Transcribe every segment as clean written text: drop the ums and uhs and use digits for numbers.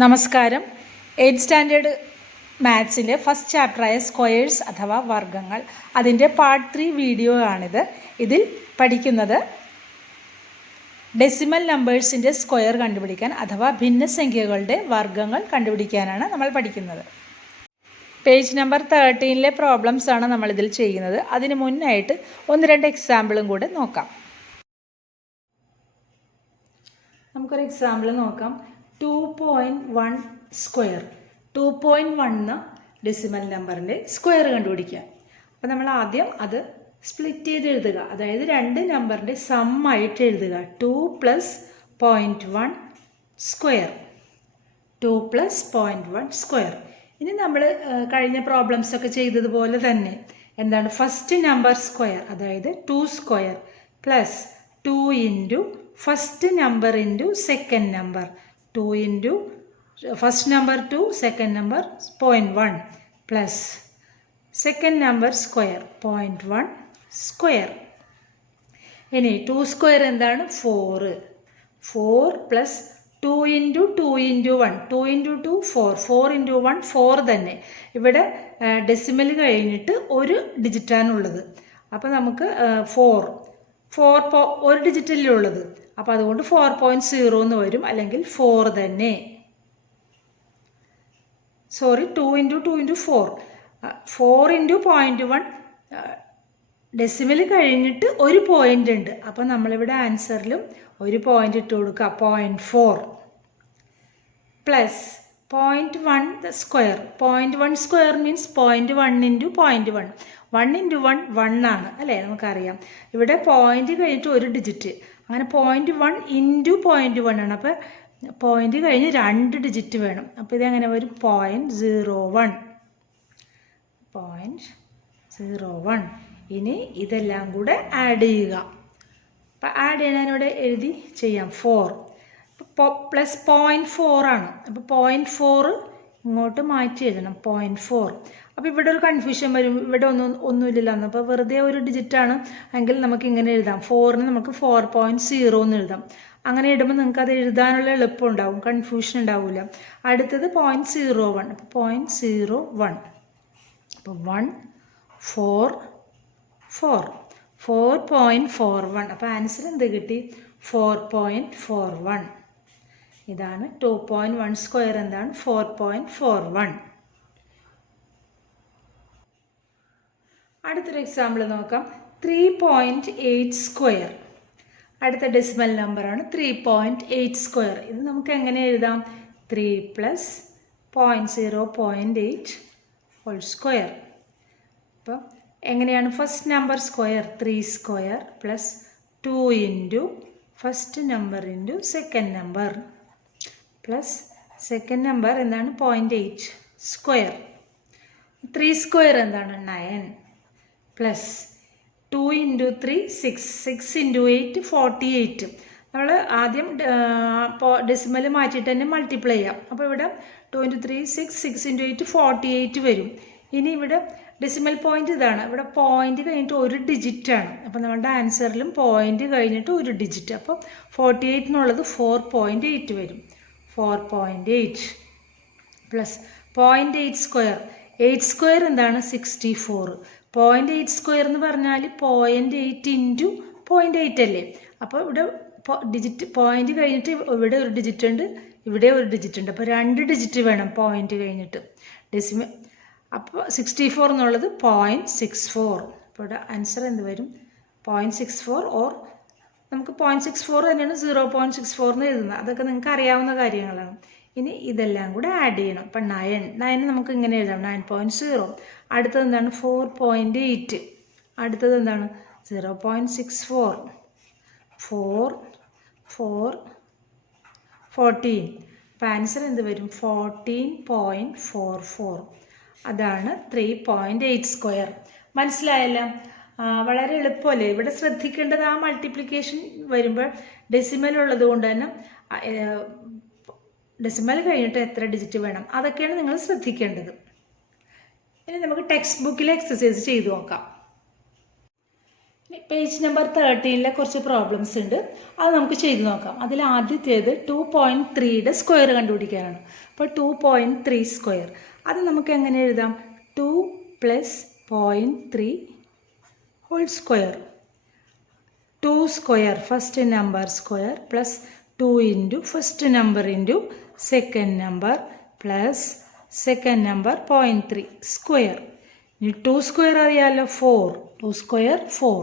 നമസ്കാരം. 8th standard മാത്സിലെ first ചാപ്റ്ററായ squares അഥവാ വർഗ്ഗങ്ങൾ അതിൻ്റെ പാർട്ട് 3 വീഡിയോ ആണിത്. ഇതിൽ പഠിക്കുന്നത് ഡെസിമൽ നമ്പേഴ്സിൻ്റെ സ്ക്വയർ കണ്ടുപിടിക്കാൻ അഥവാ ഭിന്നസംഖ്യകളുടെ വർഗ്ഗങ്ങൾ കണ്ടുപിടിക്കാനാണ് നമ്മൾ പഠിക്കുന്നത്. പേജ് നമ്പർ 13 പ്രോബ്ലംസ് ആണ് നമ്മളിതിൽ ചെയ്യുന്നത്. അതിന് മുന്നായിട്ട് 1-2 എക്സാമ്പിളും കൂടെ നോക്കാം. നമുക്കൊരു എക്സാമ്പിൾ നോക്കാം. 2.1 സ്ക്വയർ. 2.1 ഡെസിമൽ നമ്പറിൻ്റെ സ്ക്വയർ കണ്ടുപിടിക്കുക. അപ്പോൾ നമ്മൾ ആദ്യം അത് സ്പ്ലിറ്റ് ചെയ്ത് എഴുതുക, അതായത് രണ്ട് നമ്പറിൻ്റെ സമ്മായിട്ട് എഴുതുക. 2 + 0.1 സ്ക്വയർ. 2 + 0.1 സ്ക്വയർ. ഇനി നമ്മൾ കഴിഞ്ഞ പ്രോബ്ലംസ് ഒക്കെ ചെയ്തതുപോലെ തന്നെ എന്താണ് ഫസ്റ്റ് നമ്പർ സ്ക്വയർ, അതായത് 2 square plus 2 into first number into second number. 2 into first number 2, second number 0.1 plus second number square 0.1 square. ഇനി 2 സ്ക്വയർ എന്താണ്? 4. 4 plus 2 into 2 into 1. 2 into 2 4. 4 into 1 4 തന്നെ. ഇവിടെ ഡെസിമൽ കഴിഞ്ഞിട്ട് ഒരു ഡിജിറ്റാണുള്ളത്. അപ്പോൾ നമുക്ക് 4 ഒരു ഡിജിറ്റല്ലേ ഉള്ളത്. അപ്പോൾ അതുകൊണ്ട് 4.0 എന്ന് വരും, അല്ലെങ്കിൽ 4 തന്നെ. 2 ഇൻറ്റു 2 ഇൻറ്റു 4. 4 ഇൻറ്റു 0.1 ഡെസിമൽ കഴിഞ്ഞിട്ട് ഒരു പോയിൻ്റ് ഉണ്ട്. അപ്പോൾ നമ്മളിവിടെ ആൻസറിലും ഒരു പോയിൻ്റ് ഇട്ട് കൊടുക്കുക, 0.4 plus 0.1 square. 0.1 square means 0.1 into 0.1. 1 into 1 1 ആണ് അല്ലേ, നമുക്കറിയാം. ഇവിടെ പോയിൻ്റ് കഴിഞ്ഞിട്ട് ഒരു ഡിജിറ്റ്, അങ്ങനെ 0.1 ഇൻറ്റു 0.1 ആണ്. അപ്പോൾ പോയിൻ്റ് കഴിഞ്ഞ് 2 ഡിജിറ്റ് വേണം. അപ്പോൾ ഇതെങ്ങനെ വരും? 0.01. 0.01. ഇനി ഇതെല്ലാം കൂടെ ആഡ് ചെയ്യുക. അപ്പോൾ ആഡ് ചെയ്യാനിവിടെ എഴുതി ചെയ്യാം. 4 പ്ലസ് 0.4 ആണ്. അപ്പോൾ 0.4 ഇങ്ങോട്ട് മാറ്റി എഴുതണം, 0.4. അപ്പോൾ ഇവിടെ ഒരു കൺഫ്യൂഷൻ വരും, ഇവിടെ ഒന്നുമില്ലല്ലോ എന്ന്. അപ്പോൾ വെറുതെ ഒരു ഡിജിറ്റാണ് എങ്കിൽ നമുക്ക് ഇങ്ങനെ എഴുതാം. 4ന് നമുക്ക് 4.0 എന്ന് എഴുതാം. അങ്ങനെ ഇടുമ്പോൾ നിങ്ങൾക്ക് അത് എഴുതാനുള്ള എളുപ്പം ഉണ്ടാവും, കൺഫ്യൂഷൻ ഉണ്ടാവില്ല. അടുത്തത് 0.01. അപ്പോൾ 0.01. അപ്പോൾ 1 4 4 4.41. അപ്പോൾ ആൻസർ എന്ത് കിട്ടി? 4.41. ഇതാണ് 2.1 സ്ക്വയർ. എന്താണ്? 4.41. അടുത്തൊരു എക്സാമ്പിൾ നോക്കാം. 3.8 സ്ക്വയർ. അടുത്ത ഡെസിമൽ നമ്പറാണ് 3.8 സ്ക്വയർ. ഇത് നമുക്ക് എങ്ങനെ എഴുതാം? 3 + 0.8 ഹോൾ സ്ക്വയർ. അപ്പോൾ എങ്ങനെയാണ്? First number square 3 square plus 2 into first number into second number plus second number എന്താണ്? 0.8 സ്ക്വയർ. 3 സ്ക്വയർ എന്താണ്? 9 പ്ലസ് 2 ഇൻറ്റു 3 6. 6 ഇൻറ്റു 8 48. നമ്മൾ ആദ്യം ഡെസിമൽ മാറ്റിയിട്ട് തന്നെ മൾട്ടിപ്ലൈ ചെയ്യാം. അപ്പോൾ ഇവിടെ 2 ഇൻറ്റു 3 6, 6 ഇൻറ്റു 8 48 വരും. ഇനി ഇവിടെ ഡെസിമൽ പോയിന്റ് ഇതാണ്. ഇവിടെ പോയിന്റ് കഴിഞ്ഞിട്ട് ഒരു ഡിജിറ്റാണ്. അപ്പോൾ നമ്മുടെ ആൻസറിലും പോയിന്റ് കഴിഞ്ഞിട്ട് ഒരു ഡിജിറ്റ്. അപ്പോൾ 48 എന്നുള്ളത് 4.8 വരും. 4.8 പ്ലസ് 0.8 സ്ക്വയർ. 8 സ്ക്വയർ എന്താണ്? 64. 0.8 സ്ക്വയർ എന്ന് പറഞ്ഞാൽ 0.8 ഇൻറ്റു 0.8 അല്ലേ. അപ്പോൾ ഇവിടെ ഡിജിറ്റ് പോയിന്റ് കഴിഞ്ഞിട്ട് ഇവിടെ ഒരു ഡിജിറ്റ് ഉണ്ട്, ഇവിടെ ഒരു ഡിജിറ്റ് ഉണ്ട്. അപ്പോൾ 2 ഡിജിറ്റ് വേണം പോയിന്റ് കഴിഞ്ഞിട്ട്. ഡെസിമൽ അപ്പോൾ 64 എന്നുള്ളത് 0.64. അപ്പോൾ ഇവിടെ ആൻസർ എന്ത് വരും? 0.64. ഓർ നമുക്ക് 0.64 തന്നെയാണ് 0.64 എന്ന് എഴുതുന്നത്. അതൊക്കെ നിങ്ങൾക്ക് അറിയാവുന്ന കാര്യങ്ങളാണ്. ഇനി ഇതെല്ലാം കൂടെ ആഡ് ചെയ്യണം. അപ്പം 9 നമുക്ക് ഇങ്ങനെ എഴുതാം, 9.0. അടുത്തത് എന്താണ്? 4.8. അടുത്തത് എന്താണ്? 0.64. 14. അപ്പം ആൻസർ എന്ത് വരും? 14.44. അതാണ് 3.8 സ്ക്വയർ. മനസ്സിലായല്ലോ? വളരെ എളുപ്പമല്ലേ? ഇവിടെ ശ്രദ്ധിക്കേണ്ടത് ആ മൾട്ടിപ്ലിക്കേഷൻ വരുമ്പോൾ ഡെസിമൽ ഉള്ളത് കൊണ്ട് തന്നെ ഡെസിമൽ കഴിഞ്ഞിട്ട് എത്ര ഡിജിറ്റ് വേണം, അതൊക്കെയാണ് നിങ്ങൾ ശ്രദ്ധിക്കേണ്ടത്. ഇനി നമുക്ക് ടെക്സ്റ്റ് ബുക്കിലെ എക്സസൈസ് ചെയ്തു നോക്കാം. പേജ് നമ്പർ 13 കുറച്ച് പ്രോബ്ലംസ് ഉണ്ട്, അത് നമുക്ക് ചെയ്ത് നോക്കാം. അതിൽ ആദ്യത്തേത് 2.3യുടെ സ്ക്വയർ കണ്ടുപിടിക്കാനാണ്. അപ്പോൾ 2.3 സ്ക്വയർ അത് നമുക്ക് എങ്ങനെ എഴുതാം? 2 + 0.3 whole square. 2 square first number square plus 2 into first number into second number plus second number 0.3 square. ഇനി 2 സ്ക്വയർ അറിയാമല്ലോ, 4. 2 സ്ക്വയർ 4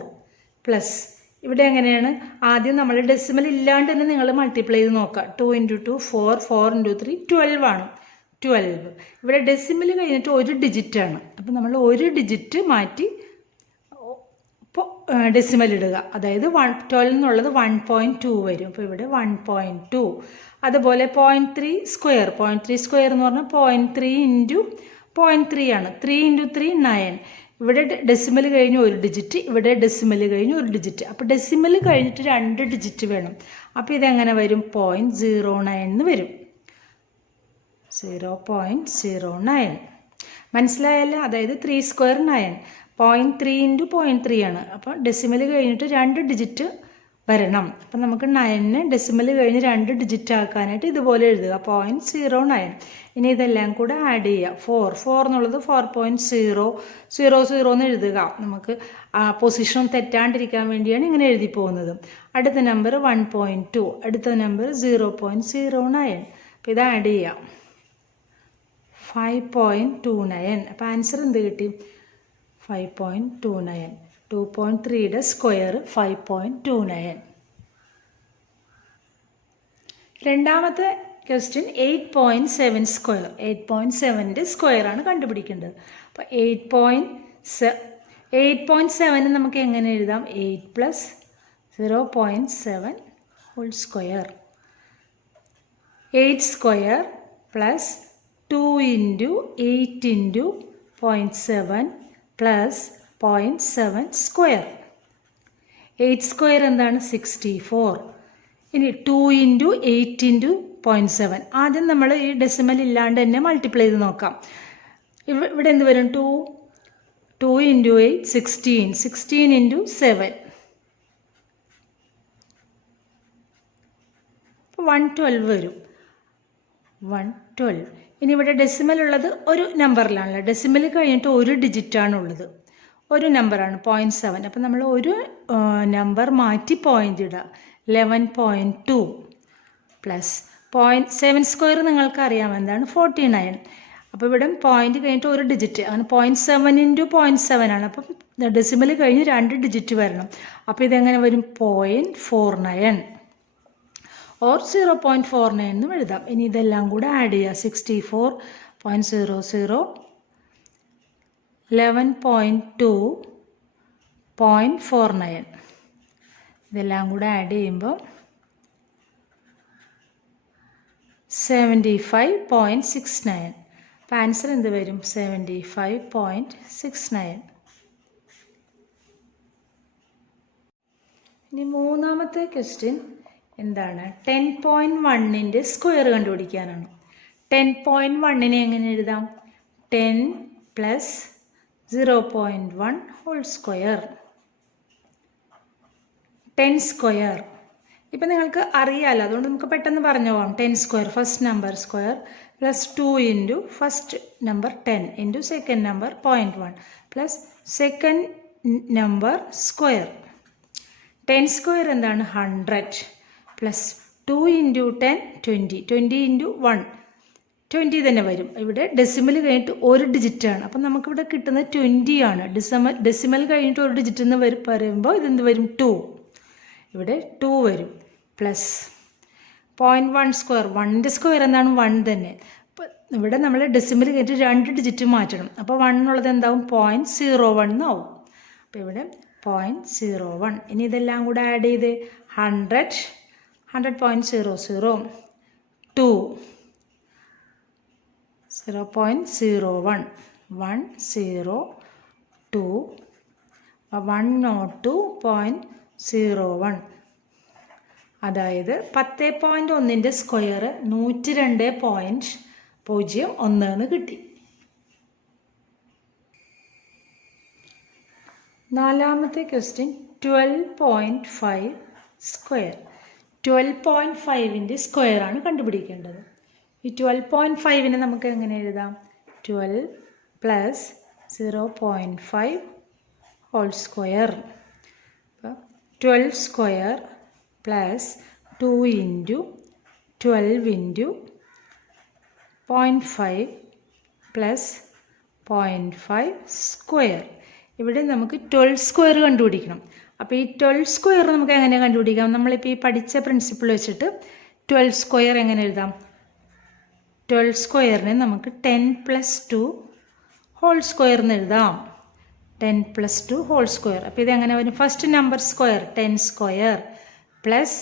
പ്ലസ് ഇവിടെ എങ്ങനെയാണ്? ആദ്യം നമ്മൾ ഡെസിമൽ ഇല്ലാണ്ട് തന്നെ നിങ്ങൾ മൾട്ടിപ്ലൈ ചെയ്ത് നോക്കുക. 2 ഇൻറ്റു 2 4, 4 ഇൻറ്റു 3 12 ആണ്. 12 ഇവിടെ ഡെസിമൽ കഴിഞ്ഞിട്ട് ഒരു ഡിജിറ്റാണ്. അപ്പം നമ്മൾ ഒരു ഡിജിറ്റ് മാറ്റി ഡെസിമൽ ഇടുക. അതായത് 12 എന്നുള്ളത് 1.2 വരും. അപ്പോൾ ഇവിടെ 1.2. അതുപോലെ 0.3 സ്ക്വയർ. 0.3 സ്ക്വയർ എന്ന് പറഞ്ഞാൽ 0.3 ഇൻറ്റു 0.3 ആണ്. 3 ഇൻറ്റു 3 9. ഇവിടെ ഡെസിമൽ കഴിഞ്ഞ് ഒരു ഡിജിറ്റ്, ഇവിടെ ഡെസിമൽ കഴിഞ്ഞ് ഒരു ഡിജിറ്റ്. അപ്പോൾ ഡെസിമൽ കഴിഞ്ഞിട്ട് 2 ഡിജിറ്റ് വേണം. അപ്പോൾ ഇതെങ്ങനെ വരും? 0.09 എന്ന് വരും. 0.09 മനസ്സിലായല്ലോ? അതായത് 3 സ്ക്വയർ 9. 0.3 ഇൻറ്റു 0.3 ആണ്. അപ്പോൾ ഡെസിമൽ കഴിഞ്ഞിട്ട് 2 ഡിജിറ്റ് വരണം. അപ്പം നമുക്ക് 9 ഡെസിമൽ കഴിഞ്ഞ് 2 ഡിജിറ്റ് ആക്കാനായിട്ട് ഇതുപോലെ എഴുതുക, 0.09. ഇനി ഇതെല്ലാം കൂടെ ആഡ് ചെയ്യുക. 4 എന്നുള്ളത് 4.000 എന്ന് എഴുതുക. നമുക്ക് പൊസിഷൻ തെറ്റാണ്ടിരിക്കാൻ വേണ്ടിയാണ് ഇങ്ങനെ എഴുതി പോകുന്നത്. അടുത്ത നമ്പർ 1.2, അടുത്ത നമ്പർ 0.09. അപ്പോൾ ഇത് ആഡ് ചെയ്യാം, 5.29. അപ്പോൾ ആൻസർ എന്ത് കിട്ടി? 5.29. 2.3യുടെ സ്ക്വയർ 5.29. രണ്ടാമത്തെ ക്വസ്റ്റ്യൻ 8.7 സ്ക്വയർ. 8.7ൻ്റെ സ്ക്വയറാണ് കണ്ടുപിടിക്കേണ്ടത്. അപ്പോൾ 8.7 നമുക്ക് എങ്ങനെ എഴുതാം? 8 + 0.7 whole square. 8 square plus 2 into 8 into 0.7 plus 0.7 square. 8 square എന്താണ്? 64. ഇനി 2 ഇൻറ്റു 8 ഇൻറ്റു 0.7. ആദ്യം നമ്മൾ ഈ ഡെസിമൽ ഇല്ലാണ്ട് തന്നെ മൾട്ടിപ്ലൈ ചെയ്ത് നോക്കാം. ഇവിടെ എന്ത് വരും? 2 ഇൻറ്റു 8 16. 16 ഇൻറ്റു 7 112 വരും. 112. ഇനി ഇവിടെ ഡെസിമൽ ഉള്ളത് ഒരു നമ്പറിലാണല്ലോ. ഡെസിമൽ കഴിഞ്ഞിട്ട് ഒരു ഡിജിറ്റാണുള്ളത്, ഒരു നമ്പറാണ് 0.7. അപ്പം നമ്മൾ ഒരു നമ്പർ മാറ്റി പോയിൻ്റ് ഇടുക. 11.2 പ്ലസ് 0.7 സ്ക്വയർ നിങ്ങൾക്ക് അറിയാം എന്താണ്? 49. അപ്പോൾ ഇവിടെ പോയിൻ്റ് കഴിഞ്ഞിട്ട് ഒരു ഡിജിറ്റ്, അങ്ങനെ 0.7 ഇൻറ്റു 0.7 ആണ്. അപ്പം ഡെസിമൽ കഴിഞ്ഞ് 2 ഡിജിറ്റ് വരണം. അപ്പോൾ ഇതെങ്ങനെ വരും? 0.49 ഓർ 0.49 എന്നും എഴുതാം. ഇനി ഇതെല്ലാം കൂടെ ആഡ് ചെയ്യുക. 64.00 11.2 0.49 ഇതെല്ലാം കൂടെ ആഡ് ചെയ്യുമ്പോൾ 75.69. അപ്പോൾ ആൻസർ എന്ത് വരും? 75.69. ഇനി മൂന്നാമത്തെ ക്വസ്റ്റ്യൻ എന്താണ്? 10.1ൻ്റെ സ്ക്വയർ കണ്ടുപിടിക്കാനാണ്. 10.1നെ എങ്ങനെ എഴുതാം? 10 + 0.1 ഹോൾ സ്ക്വയർ. 10 സ്ക്വയർ ഇപ്പം നിങ്ങൾക്ക് അറിയാമല്ലോ, അതുകൊണ്ട് നമുക്ക് പെട്ടെന്ന് പറഞ്ഞു പോകാം. 10 square first number square plus 2 into first number 10 into second number 0.1 plus second number square. 10 square എന്താണ്? 100 പ്ലസ് 2 ഇൻറ്റു 10 20. 20 ഇൻറ്റു 1 20 തന്നെ വരും. ഇവിടെ ഡെസിമൽ കഴിഞ്ഞിട്ട് ഒരു ഡിജിറ്റാണ്. അപ്പം നമുക്കിവിടെ കിട്ടുന്നത് 20 ആണ്. ഡെസിമൽ കഴിഞ്ഞിട്ട് ഒരു ഡിജിറ്റ് എന്ന് പറയുമ്പോൾ ഇതെന്ത് വരും? 2. ഇവിടെ 2 വരും പ്ലസ് 0.1 സ്ക്വയർ. 1ൻ്റെ സ്ക്വയർ എന്താണ്? 1 തന്നെ. അപ്പോൾ ഇവിടെ നമ്മൾ ഡെസിമൽ കഴിഞ്ഞിട്ട് 2 ഡിജിറ്റ് മാറ്റണം. അപ്പോൾ 1 എന്നുള്ളത് എന്താവും? 0.01 എന്നാവും. അപ്പോൾ ഇവിടെ 0.01. ഇനി ഇതെല്ലാം കൂടെ ആഡ് ചെയ്ത് 100 100.00 2 0.01 102 102.01. അതായത് 10.1ൻ്റെ സ്ക്വയർ 102.01 എന്ന് കിട്ടി. നാലാമത്തെ ക്വസ്റ്റ്യൻ 12.5 സ്ക്വയർ. 12.5ൻ്റെ സ്ക്വയറാണ് കണ്ടുപിടിക്കേണ്ടത്. ഈ 12.5നെ നമുക്ക് എങ്ങനെ എഴുതാം? 12 പ്ലസ് 0.5 ഹോൾ സ്ക്വയർ. അപ്പോൾ 12 square plus 2 into 12 into 0.5 plus 0.5 square. ഇവിടെ നമുക്ക് 12 സ്ക്വയർ കണ്ടുപിടിക്കണം. അപ്പോൾ ഈ 12 സ്ക്വയർ നമുക്ക് എങ്ങനെ കണ്ടുപിടിക്കാം? നമ്മളിപ്പോൾ ഈ പഠിച്ച പ്രിൻസിപ്പിൾ വെച്ചിട്ട് 12 സ്ക്വയർ എങ്ങനെ എഴുതാം? 12 സ്ക്വയറിനെ നമുക്ക് 10 പ്ലസ് 2 ഹോൾ സ്ക്വയർ എന്ന് എഴുതാം. 10 പ്ലസ് 2 ഹോൾ സ്ക്വയർ. അപ്പോൾ ഇതെങ്ങനെ വരും? First number square 10 square plus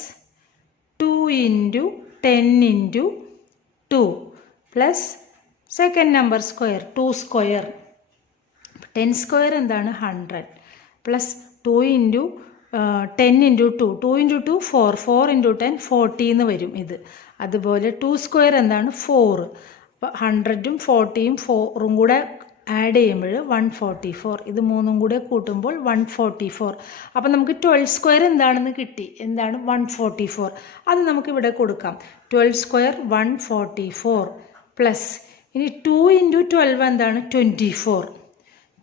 2 into 10 into 2 plus second number square 2 square. 10 square എന്താണ്? 100 plus 2 into 10 into 2 2 into 2 4 4 into 10 40 എന്ന് വരും ഇത്. അതുപോലെ 2 സ്ക്വയർ എന്താണ്? 4. അപ്പോൾ 100ഉം 40യും 4ഉം കൂടെ ആഡ് ചെയ്യുമ്പോൾ 144. ഇത് മൂന്നും കൂടെ കൂട്ടുമ്പോൾ 144. അപ്പോൾ നമുക്ക് 12 സ്ക്വയർ എന്താണെന്ന് കിട്ടി. എന്താണ്? 144. അത് നമുക്കിവിടെ കൊടുക്കാം. 12 സ്ക്വയർ 144 പ്ലസ് ഇനി 2 ഇൻറ്റു 12 എന്താണ്? 24.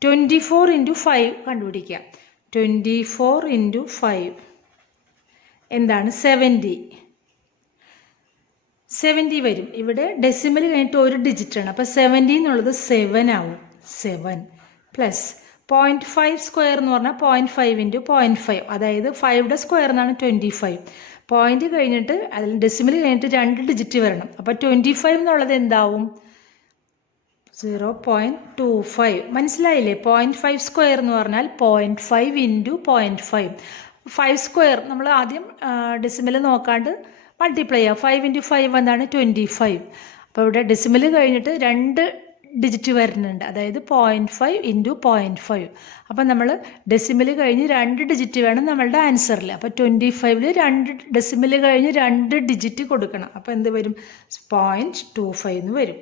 24 ഇൻറ്റു 5 കണ്ടുപിടിക്കാം. 24 ഇൻറ്റു 5 എന്താണ്? 70 വരും. ഇവിടെ ഡെസിമൽ കഴിഞ്ഞിട്ട് ഒരു ഡിജിറ്റാണ്. അപ്പോൾ 70 എന്നുള്ളത് 7 ആവും. 7 പ്ലസ് 0.5 സ്ക്വയർ എന്ന് പറഞ്ഞാൽ 0.5 ഇൻറ്റു 0.5, അതായത് 5യുടെ സ്ക്വയർ എന്നാണ് 25. പോയിന്റ് കഴിഞ്ഞിട്ട് അതിൽ ഡെസിമൽ കഴിഞ്ഞിട്ട് 2 ഡിജിറ്റ് വരണം. അപ്പോൾ 25 എന്നുള്ളത് എന്താവും? 0.25. മനസ്സിലായില്ലേ? 0.5 സ്ക്വയർ എന്ന് പറഞ്ഞാൽ 0.5 ഇൻറ്റു 0.5. 5 സ്ക്വയർ നമ്മൾ ആദ്യം ഡെസിമൽ നോക്കാണ്ട് മൾട്ടിപ്ലൈ ചെയ്യുക. 5 ഇൻറ്റു 5 എന്താണ്? 25. അപ്പോൾ ഇവിടെ ഡെസിമൽ കഴിഞ്ഞിട്ട് 2 ഡിജിറ്റ് വരുന്നുണ്ട്, അതായത് 0.5 ഇൻറ്റു 0.5. അപ്പം നമ്മൾ ഡെസിമൽ കഴിഞ്ഞ് 2 ഡിജിറ്റ് വേണം നമ്മളുടെ ആൻസറിൽ. അപ്പോൾ 25ൽ 2 ഡെസിമൽ കഴിഞ്ഞ് 2 ഡിജിറ്റ് കൊടുക്കണം. അപ്പോൾ എന്ത് വരും? 0.25 എന്ന് വരും.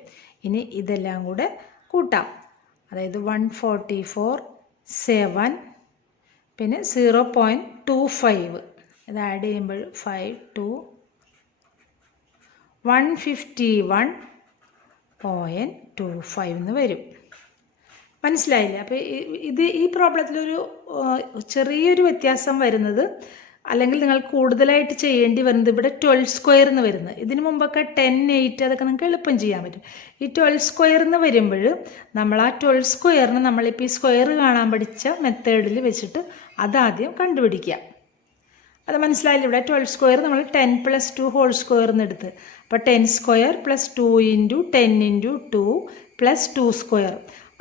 ഇനി ഇതെല്ലാം കൂടെ കൂട്ടാം. അതായത് 144 7 പിന്നെ 0.25 ഇത് ആഡ് ചെയ്യുമ്പോൾ 5 2 151.25 എന്ന് വരും. മനസ്സിലായില്ലേ? അപ്പോൾ ഈ പ്രോബ്ലത്തിലൊരു ചെറിയൊരു വ്യത്യാസം വരുന്നത്, അല്ലെങ്കിൽ നിങ്ങൾ കൂടുതലായിട്ട് ചെയ്യേണ്ടി വരുന്നത് ഇവിടെ 12 സ്ക്വയർ എന്ന് വരുന്നത്. ഇതിന് മുമ്പൊക്കെ 10 8 അതൊക്കെ നിങ്ങൾക്ക് എളുപ്പം ചെയ്യാൻ പറ്റും. ഈ 12 സ്ക്വയർ എന്ന് വരുമ്പോൾ നമ്മൾ ആ 12 സ്ക്വയറിന് നമ്മളിപ്പോൾ ഈ സ്ക്വയർ കാണാൻ പഠിച്ച മെത്തേഡിൽ വെച്ചിട്ട് അതാദ്യം കണ്ടുപിടിക്കുക. അത് മനസ്സിലായില്ല? ഇവിടെ 12 സ്ക്വയർ നമ്മൾ 10 പ്ലസ് 2 ഹോൾ സ്ക്വയർ എന്ന് എടുത്ത്. അപ്പോൾ 10 square plus 2 into 10 into 2 plus 2 square.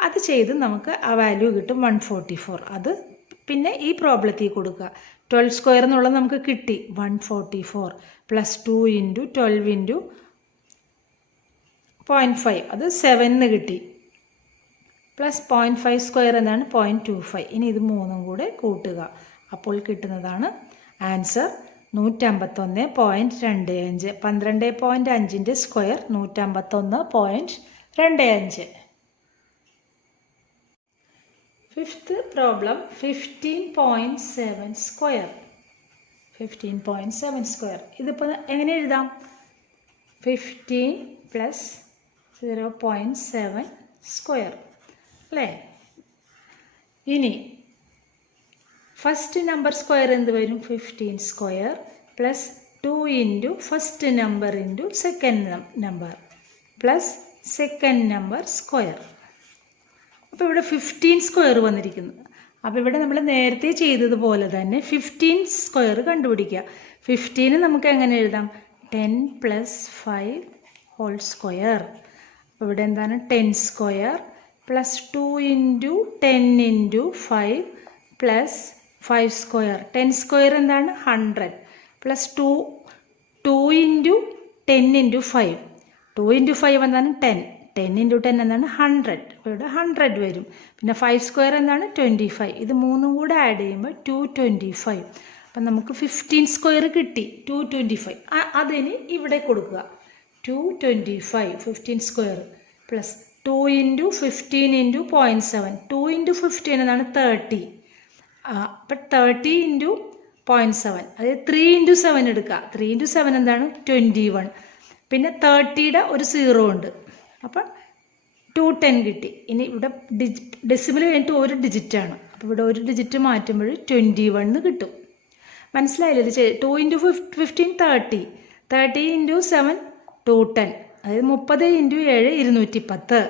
അത് ചെയ്ത് നമുക്ക് ആ വാല്യൂ കിട്ടും 144. അത് പിന്നെ ഈ പ്രോബ്ലത്തിൽ കൊടുക്കുക. 12 സ്ക്വയർ എന്നുള്ളത് നമുക്ക് കിട്ടി 144 പ്ലസ് 2 ഇൻറ്റു 12 ഇൻറ്റു 0.5 അത് 7 എന്ന് കിട്ടി. പ്ലസ് 0.5 സ്ക്വയർ എന്താണ്? 0.25. ഇനി ഇത് മൂന്നും കൂടെ കൂട്ടുക. അപ്പോൾ കിട്ടുന്നതാണ് ആൻസർ 151.25. 12.5ൻ്റെ square 151.25. Fifth problem 15.7 square. 15.7 square ഇതിപ്പോൾ എങ്ങനെ എഴുതാം? 15 പ്ലസ് 0.7 സ്ക്വയർ അല്ലേ? ഇനി ഫസ്റ്റ് നമ്പർ സ്ക്വയർ എന്ത് വരും? 15 square plus 2 into first number into second number plus second number square. അപ്പോൾ ഇവിടെ 15 സ്ക്വയർ വന്നിരിക്കുന്നു. അപ്പോൾ ഇവിടെ നമ്മൾ നേരത്തെ ചെയ്തതുപോലെ തന്നെ 15 സ്ക്വയർ കണ്ടുപിടിക്കുക. 15 നമുക്ക് എങ്ങനെ എഴുതാം? 10 പ്ലസ് 5 ഹോൾ സ്ക്വയർ. അപ്പോൾ ഇവിടെ എന്താണ്? 10 square plus 2 into 10 into 5 plus 5 square. 10 square എന്താണ്? 100 പ്ലസ് 2 ഇൻറ്റു 10 ഇൻറ്റു 5. 2 ഇൻറ്റു 5 എന്താണ്? 10. 10 ഇൻറ്റു 10 എന്താണ്? 100. അപ്പോൾ ഇവിടെ 100 വരും. പിന്നെ 5 സ്ക്വയർ എന്താണ്? 25. ഇത് മൂന്നും കൂടെ ആഡ് ചെയ്യുമ്പോൾ 225. അപ്പം നമുക്ക് 15 സ്ക്വയർ കിട്ടി 225. അതിന് ഇവിടെ കൊടുക്കുക 225. 15 square plus 2 into 15 into 0.7. 2 into 15 എന്നാണ് 30. അപ്പം 30 ഇൻറ്റു 0.7, അതായത് 3 ഇൻറ്റു 7 എടുക്കുക. 3 ഇൻറ്റു 7 എന്താണ് 21. പിന്നെ 30യുടെ ഒരു 0 ഉണ്ട്, അപ്പം 210 കിട്ടി. ഇനി ഇവിടെ ഡെസിമൽ കഴിഞ്ഞിട്ട് ഒരു ഡിജിറ്റാണ്, അപ്പോൾ ഇവിടെ ഒരു ഡിജിറ്റ് മാറ്റുമ്പോൾ 21 കിട്ടും. മനസ്സിലായില്ലേ? ഇത് 2 ഇൻറ്റു 15 30, 30 ഇൻറ്റു 7 210, അതായത് 30 ഇൻറ്റു 7 210.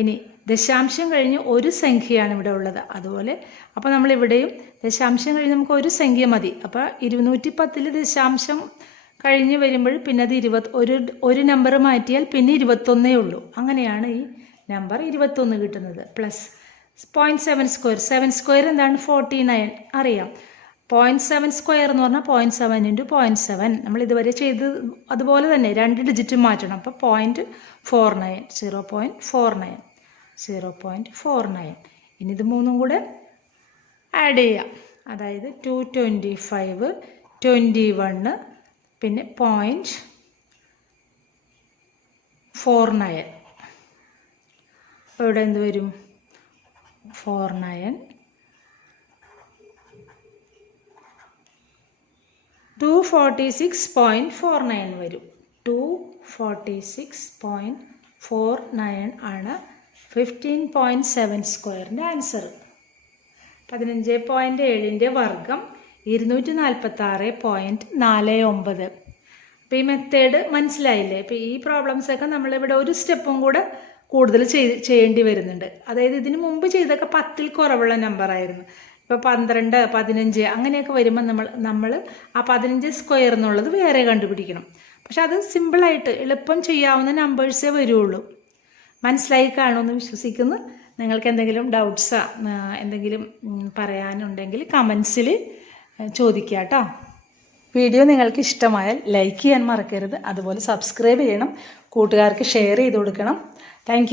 ഇനി ദശാംശം കഴിഞ്ഞ് ഒരു സംഖ്യയാണ് ഇവിടെ ഉള്ളത്. അതുപോലെ അപ്പോൾ നമ്മളിവിടെയും ദശാംശം കഴിഞ്ഞ് നമുക്ക് ഒരു സംഖ്യ മതി. അപ്പോൾ 210 ദശാംശം കഴിഞ്ഞ് വരുമ്പോൾ പിന്നെ അത് ഒരു നമ്പർ മാറ്റിയാൽ പിന്നെ 21 ഉള്ളൂ. അങ്ങനെയാണ് ഈ നമ്പർ 21 കിട്ടുന്നത്. പ്ലസ് 0.7 സ്ക്വയർ, 7 സ്ക്വയർ എന്താണ് 49 അറിയാം. 0.7 സ്ക്വയർ എന്ന് പറഞ്ഞാൽ 0.7 ഇൻറ്റു 0.7 നമ്മൾ ഇതുവരെ ചെയ്ത് അതുപോലെ തന്നെ 2 ഡിജിറ്റ് മാറ്റണം. അപ്പോൾ 0.49, 0.49, 0.49. ഇനി ഇത് മൂന്നും കൂടെ ആഡ് ചെയ്യാം. അതായത് 225, 21, പിന്നെ 0.49. അപ്പോൾ ഇവിടെ എന്ത് വരും? 49, 246.49 വരും. 246.49 ആണ് 15.7 സ്ക്വയറിൻ്റെ ആൻസർ. 15.7ൻ്റെ വർഗം 246.49. അപ്പോൾ ഈ മെത്തേഡ് മനസ്സിലായില്ലേ? ഇപ്പോൾ ഈ പ്രോബ്ലംസൊക്കെ നമ്മളിവിടെ ഒരു സ്റ്റെപ്പും കൂടെ കൂടുതൽ ചെയ്യേണ്ടി വരുന്നുണ്ട്. അതായത് ഇതിന് മുമ്പ് ചെയ്തൊക്കെ 10ൽ കുറവുള്ള നമ്പറായിരുന്നു. ഇപ്പോൾ 12, 15 അങ്ങനെയൊക്കെ വരുമ്പോൾ നമ്മൾ ആ 15 സ്ക്വയർ എന്നുള്ളത് വേറെ കണ്ടുപിടിക്കണം. പക്ഷെ അത് സിമ്പിളായിട്ട് എളുപ്പം ചെയ്യാവുന്ന നമ്പേഴ്സേ വരുള്ളൂ. മനസ്സിലായി കാണുമെന്ന് വിശ്വസിക്കുന്നു. നിങ്ങൾക്ക് എന്തെങ്കിലും ഡൗട്ട്സ് എന്തെങ്കിലും പറയാനുണ്ടെങ്കിൽ കമൻസിൽ ചോദിക്കുക കേട്ടോ. വീഡിയോ നിങ്ങൾക്ക് ഇഷ്ടമായാൽ ലൈക്ക് ചെയ്യാൻ മറക്കരുത്. അതുപോലെ സബ്സ്ക്രൈബ് ചെയ്യണം, കൂട്ടുകാർക്ക് ഷെയർ ചെയ്ത് കൊടുക്കണം. താങ്ക്